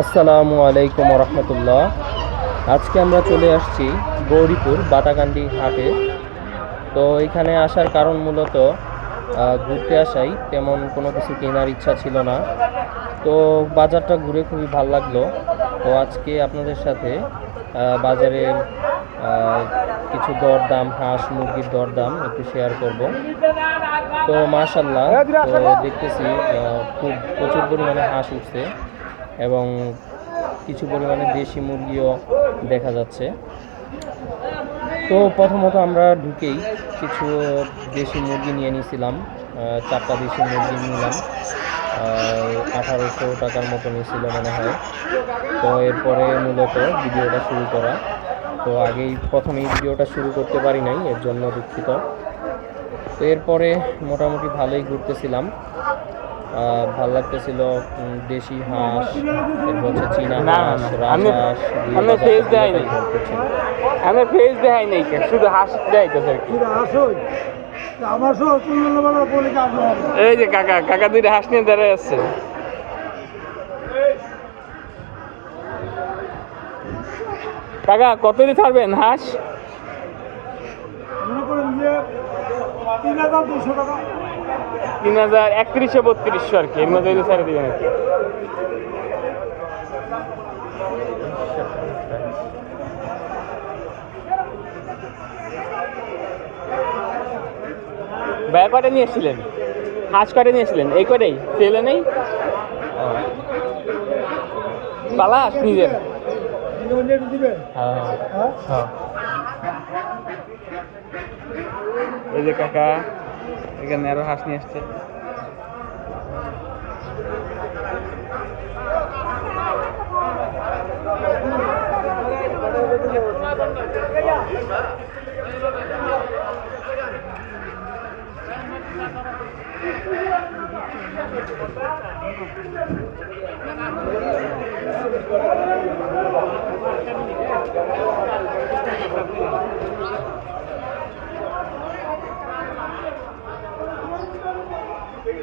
আসসালামু আলাইকুম রহমতুল্লাহ আজকে আমরা চলে আসছি গৌরীপুর বাতাকান্দি হাটে। তো এখানে আসার কারণ মূলত ঘুরতে আসাই তেমন কোনো কিছু কেনার ইচ্ছা ছিল না। তো বাজারটা ঘুরে খুবই ভালো লাগল। তো আজকে আপনাদের সাথে আহ, বাজারের কিছু দরদাম হাঁস মুরগির দরদাম একটু শেয়ার করব। তো মাশাল্লাহ তো দেখতেছি খুব প্রচুর পরিমাণে হাঁস উঠছে। এবং কিছু পরিমাণে দেশি মুরগিও দেখা যাচ্ছে। তো প্রথমত আমরা ঢুকেই কিছু দেশি মুরগি নিয়ে নিয়েছিলাম চারটা দেশি মুরগি নিলাম আঠারোশো টাকার মতো নিয়েছিল মনে হয়। তো এরপরে মূলত ভিডিওটা শুরু করা। তো আগেই প্রথমেই ভিডিওটা শুরু করতে পারি নাই, এর জন্য দুঃখিত। তো এরপরে মোটামুটি ভালোই ঘুরতেছিলাম। ভালো লাগতেছিল দেশি হাঁস এরপর হচ্ছে চীনা হাঁস আমি- রাজহাঁস আমি face দেখাই নাই। আমার ফেস দেখাই নাই শুধু হাস দেখাইতেছে আর কি। এই যে কাকা কাকা দুইটা হাঁস নিয়ে দাঁড়ায় আছে। কাকা কত দিয়ে ছাড়বেন হাঁস? মনে করেন যে তিন হাজার দুশো টাকা। তিন হাজার একত্রিশশো বত্রিশশো আর কি। এর মধ্যে যদি ছেড়ে দিবেন আর কি। ব্যয় কটা হাঁস কটা নিয়ে এসেছিলেন এই কটাই সেলে নেই? ও। পালা হাঁস নিজের? হ্যাঁ। হ্যাঁ। এই যে কাকা। এখানে আরও হাঁস নিয়ে আসছে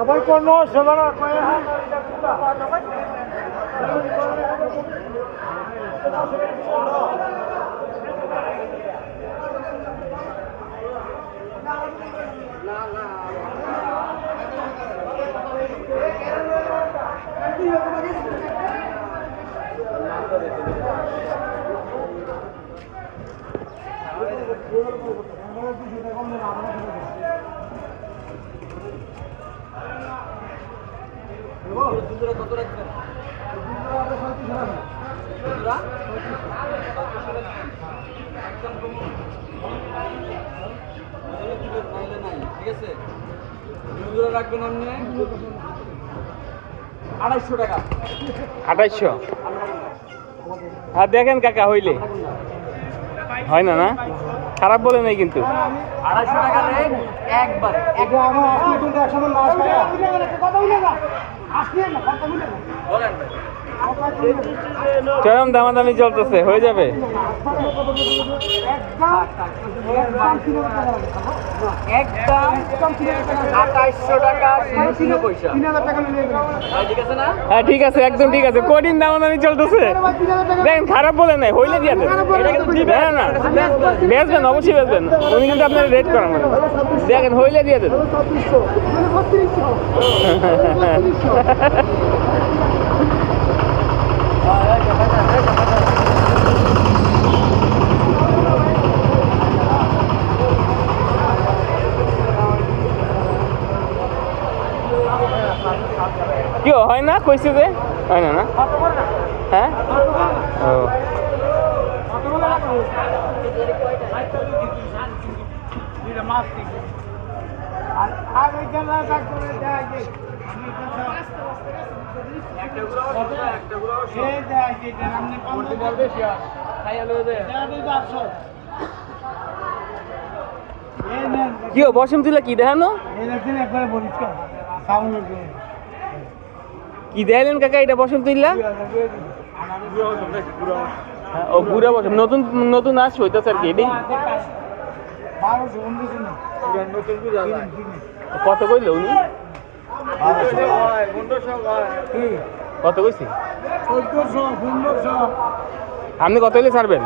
আবার কোনো সেবার আড়াইশো টাকা। আড়াইশো? আর দেখেন কাকা হইলে। হয় না না? খারাপ বলে নাই কিন্তু। আড়াইশো টাকা রেট একবার। এটা বলে না আসলে না কথা বলে না চরম দামাদামি চলতেছে হয়ে যাবে। হ্যাঁ ঠিক আছে একদম ঠিক আছে। কঠিন দামাদামি চলতেছে। দেখেন খারাপ বলে নাই হইলে দিয়ে দেন। না না বেচবেন অবশ্যই বেচবেন। উনি কিন্তু আপনার রেট করান দেখেন হইলে দিয়ে দেন। ছাব্বিশশো বত্রিশশো কি হয় না? কইছে যে? হয় না না? হ্যাঁ ও কি তুলে কি? দেখানো একবারে। কি দেখালেন কাকা এটা বসম তুললা হ্যাঁ, ও বুড়া বসম নতুন নতুন আস হইতেছে আর কি এটি। কত কইলো উনি? কত কইছি? আপনি কত হলে ছাড়বেন?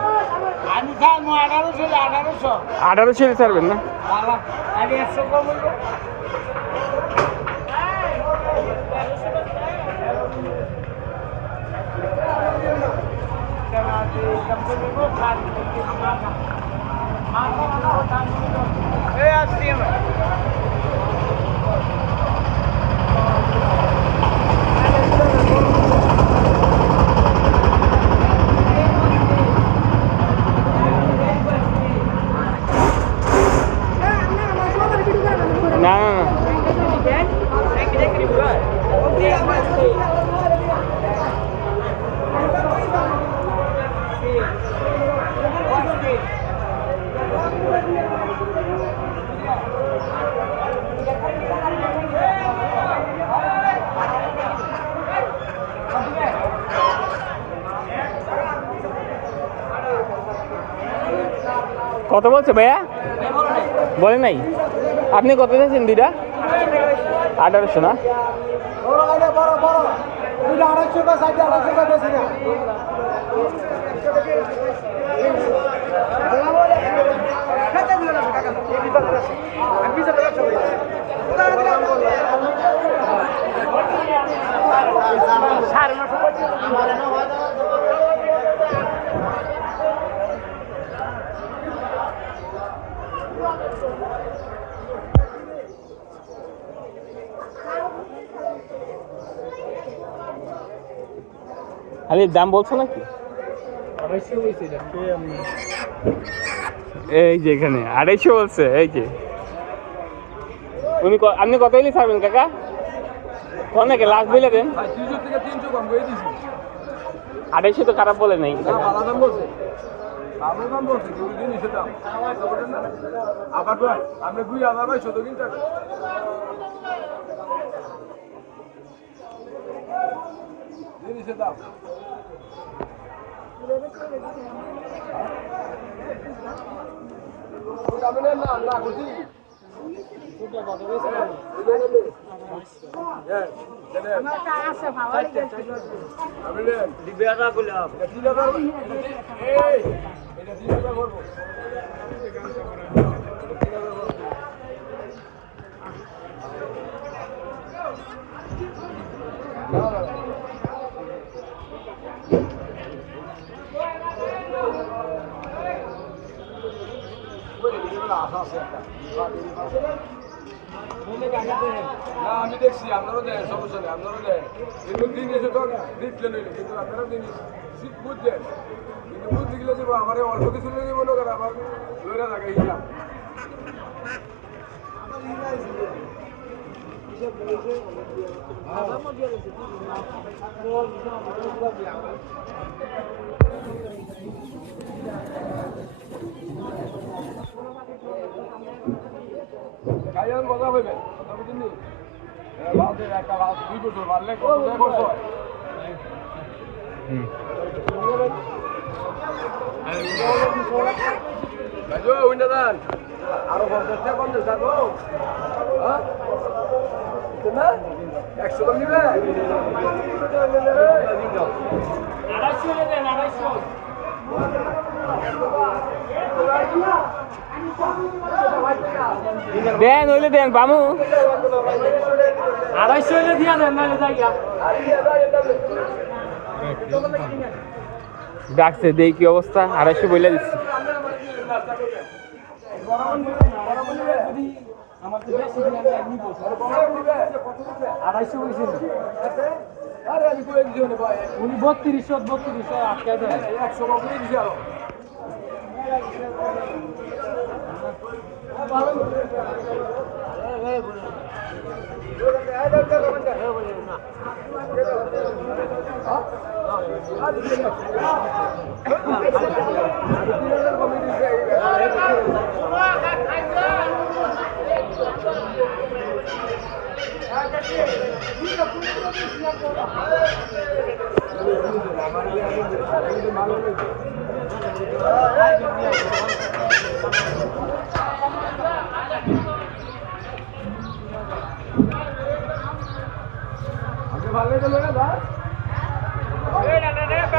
আঠারোশো ছাড়বেন না? বাবা আমি একশো কম হইব না না না কত বলছে ভাইয়া? বলে নাই। আপনি কত চাইছেন দুইটা? আঠারোশো না গাড়ি বড় বড় দুইটা আড়াইশো টাকা সাইডে আড়াইশো টাকা বেশি না আমি দাম বলছো নাকি? এই যে এখানে আড়াইশো বলছে এই যে। উনি আপনি কত হলে ছাড়বেন কাকা? অনেকে লাস্ট বলে দেন। আড়াইশো তো খারাপ বলে নাই? আবার আপনি দুই হাজার বাইশশো তো কিনতে দেন। আপনি নেন। এটা তিন হাজার এই, এটা হাজার করব। এটা তিন হাজার করব। না, না, না। না আমি দেখছি আপনারও দেন সমস্যা নেই আপনারও দেন কিন্তু দিন এসে তো দিতলে নইলে কিন্তু আপনারা দিন শীত বুঝছেন কিন্তু বুঝতে গেলে দেবো আমার অল্প কিছু নিয়ে দেবো লোকের আবার লইরা থাকে হিসাব কাইয়ান, কথা হইবে কথা বুঝিনি ভাবতে একটা ভাব দুই বছর বাড়লে কত বছর? দান আরও পঞ্চাশ টাকা পঞ্চাশ টাকা না একশো দাম নিবে দেন, হইলে দেন, বামু। আড়াইশো দিয়া দেন, নাহলে যাই ডাকছে দেই কি অবস্থা আড়াইশো বইলে দিচ্ছি মানে উনি বত্রিশশো বত্রিশশো আটকে একশো কম করে দিছি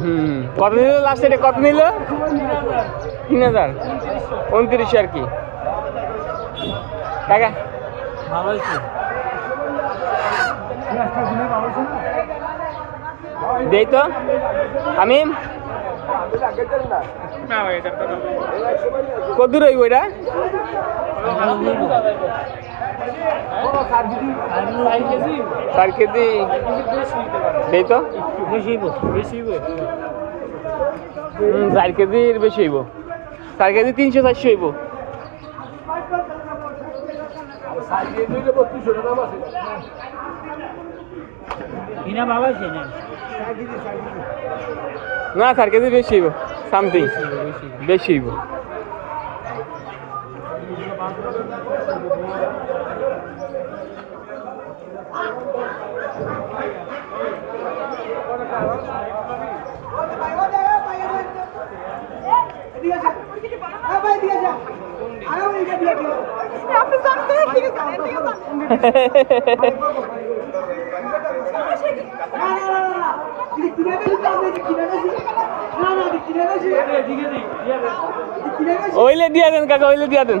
হুম। কত নিল লাস্ট এটা কত নিল? তিন হাজার। উনত্রিশ আর কি। ভালো হয়েছে। দেই তো। আমি কত দূর হইব এটা? চার কেজি। দেই তো? চার কেজির বেশি হইব। চার কেজি তিনশো চারশো হইব। না চার কেজি বেশি হইব সামথিং বেশি হইব ওইলে দিয়া দেন কাকা ওইলে দিয়া দেন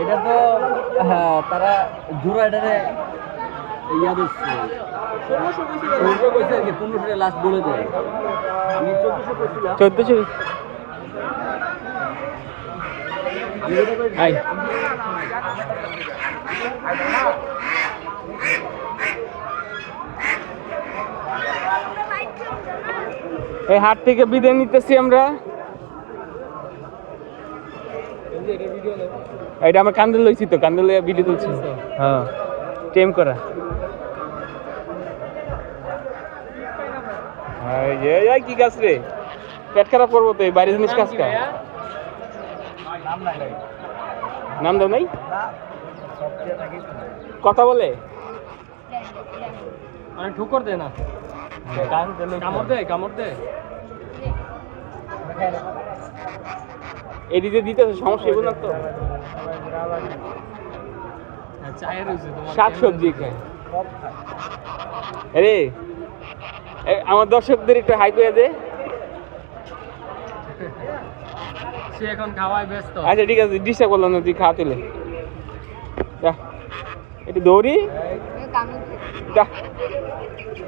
এটা তো হ্যাঁ তারা জোড়া এটারে ইয়া দিচ্ছে। পনেরোশো কইছে আর কি পনেরোশো লাস্ট বলে দেয়। আমি চোদ্দশো করছিলাম চোদ্দশো আই এই হাট থেকে বিদায় নিতেছি আমরা। এটা আমার কান্দে লইছি তো কান্দে লইয়া ভিডিও তুলছি। হ্যাঁ। টেম করা। কি গাছ রে? পেট খারাপ করব তো বাইরে জিনিস কাজ কা নাম দাও নাই? কথা বলে। মানে ঠুকর দে না। কামড় দে কামড় দে এদিকে দিতে সমস্যা না তো শাক সবজি খায়। আরে আমার দর্শকদের একটু হাই করে দে। সে এখন খাওয়ায় ব্যস্ত। আচ্ছা ঠিক আছে ডিস্টার্ব করলাম না তুই খাওয়া তুলে একটু দৌড়ি।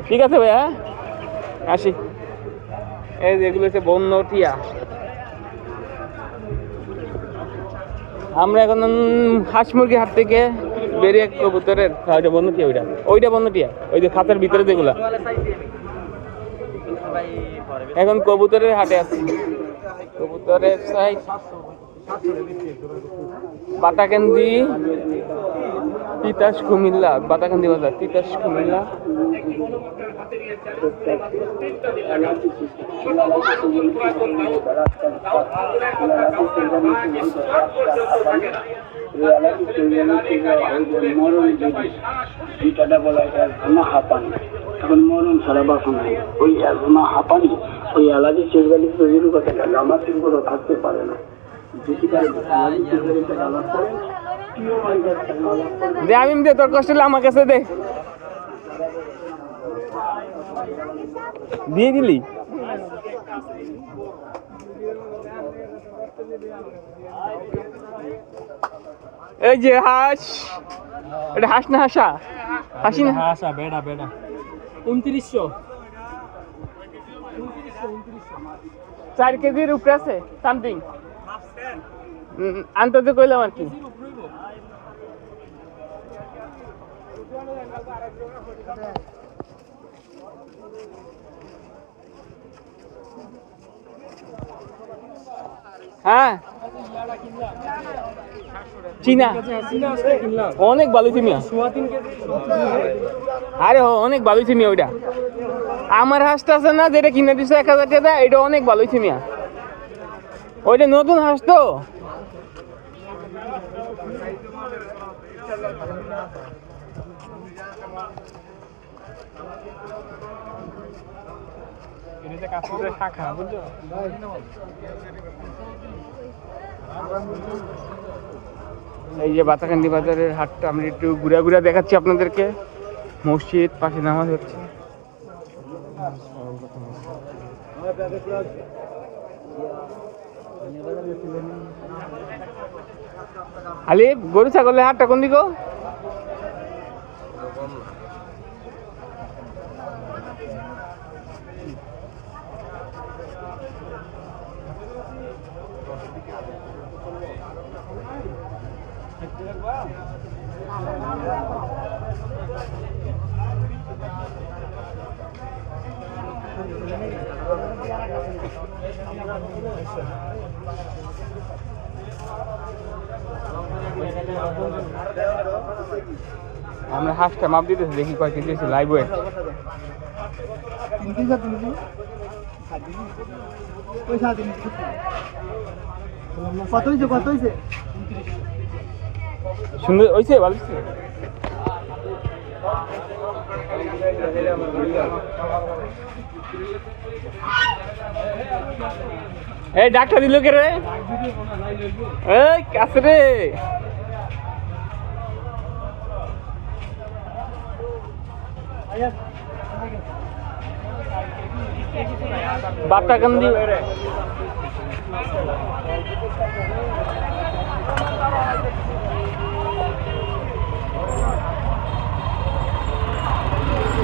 ঠিক আছে ভাইয়া আসি। এই যে এগুলো হচ্ছে বন্য টিয়া আমরা এখন হাঁস মুরগি হাট থেকে বেরিয়ে কবুতরের ওইটা বন্য টিয়া ওইটা? ওইটা বন্য টিয়া ওই যে খাতার ভিতরে যেগুলা। এখন কবুতরের হাটে আছি। কবুতরের সাইজ বাটাকেন্দি তিতাস কুমিল্লা, বাতাকান্দি বাজার, তিতাস কুমিল্লা। মরণ এখন মরণ ছাড়া বাসন নেই ওই অ্যাজমা হাঁপানি ওই অ্যালার্জি চিরগালি তৈরির কথা আমার করে থাকতে পারে না যদি কারও অ্যালার্জি চিরগালিটা আলাপ করে দে আমি দে তোর কষ্ট হলে আমার কাছে দে। দিয়ে দিলি? এই যে হাঁস এটা হাঁস না হাসা? হাসি না? হাসা বেড়া বেড়া। উনত্রিশশো। চার কেজির উপরে আছে সামথিং আনতে তো কইলাম আর কি। হ্যাঁ। অনেক আরে হ, অনেক ওইটা। আমার হাঁসটা আছে না, যেটা এক হাজার টাকা অনেক ওইটা নতুন হাঁস তো। এই যে বাতাকান্দি বাজারের হাটটা আমি একটু ঘুরে ঘুরে দেখাচ্ছি আপনাদেরকে। মসজিদ, পাশে নামাজ হচ্ছে। আলি গরু, ছাগলের হাটটা কোন দিকে আমরা হাঁসটা মাপ দিতেছি দেখি কয় কেজি আছে লাইভ কত সুন্দর হয়েছে ভালো এই ডাক্তার দিল কে রে? এই কাছে রে। বাতাকান্দি মোবাইল